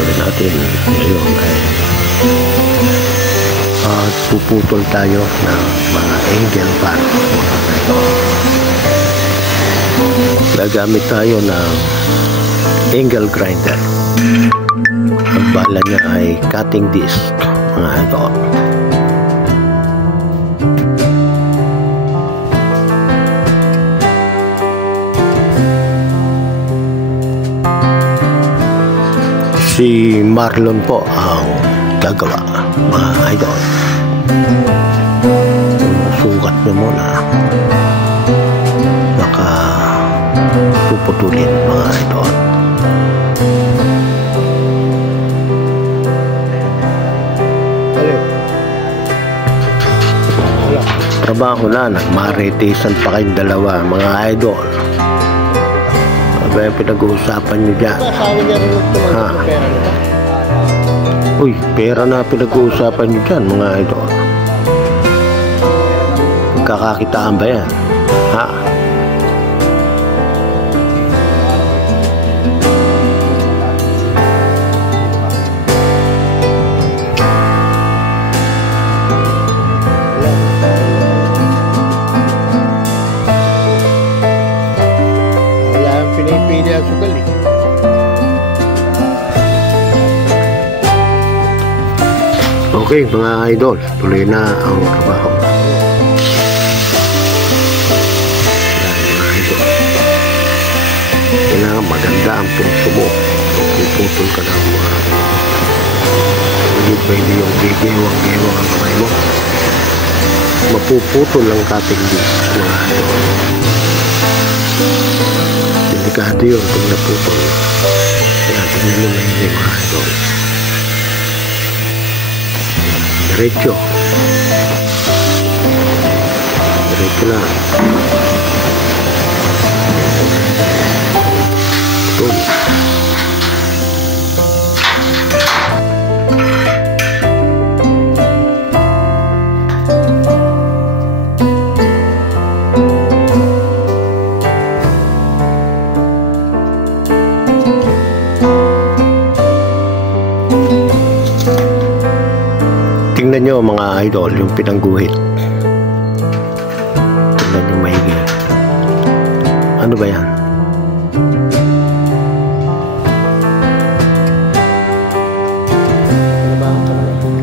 gagawin natin ngayon ay puputol tayo ng mga angle fan. Gagamit tayo ng angle grinder. Ang bala niya ay cutting disc, mga idol. Si Marlon po ang gagawa, mga idol. Sukat niyo muna, baka puputulin, mga idol. Trabaho na, nagmaritisan pa kayong dalawa, mga idol. Ano ba yung pinag-uusapan nyo dyan? Ha? Uy, pera na pinag-uusapan nyo dyan, mga idol. Magkakakitaan ba yan? Ha? Pinipili ang sugal eh. Okay, mga idol, tuloy na ang trabaho. Yan, mga idol. Kailangan maganda ang pulso mo. Puputol ka ng mga hindi pwede yung gigewang-gewang ang kamay mo. Mapuputol ang cutting disc, mga idol. Delikado yun kung naputol. Kaya tingnan nyo na hindi, mga idol. Diretso. Diretso lang. Putol. Tingnan nyo, mga idol, yung pinangguhit. Tingnan nyo maigi. Ano ba yan?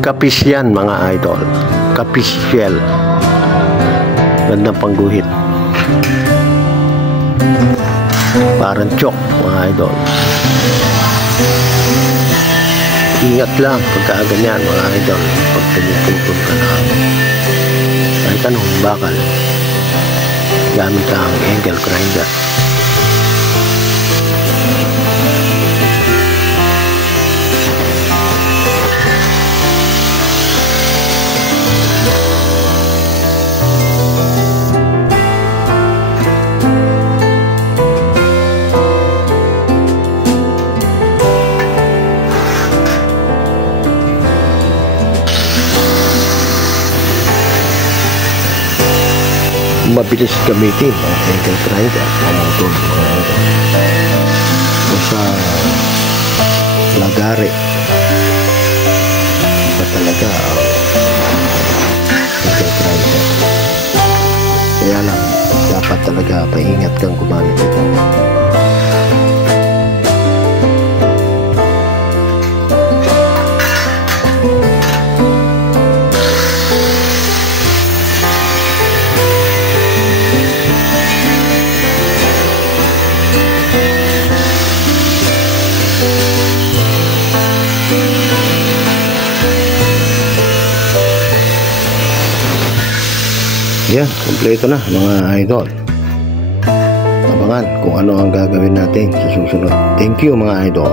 Kapis yan, mga idol. Kapis shell. Gandang pangguhit. Parang chok, mga idol. Ingat lang pagka ganyan, mga idol. Pag pinuputol ka na kahit anong bakal, gamit ang angle grinder. Mabilis gamitin ang angle grinder, pamutol, mga idol. Sa lagari ba talaga ang angle grinder. Kaya lang dapat talaga paingat kang gumamit ito. Yan, kompleto na, mga idol. Abangan kung ano ang gagawin natin sa susunod. Thank you, mga idol.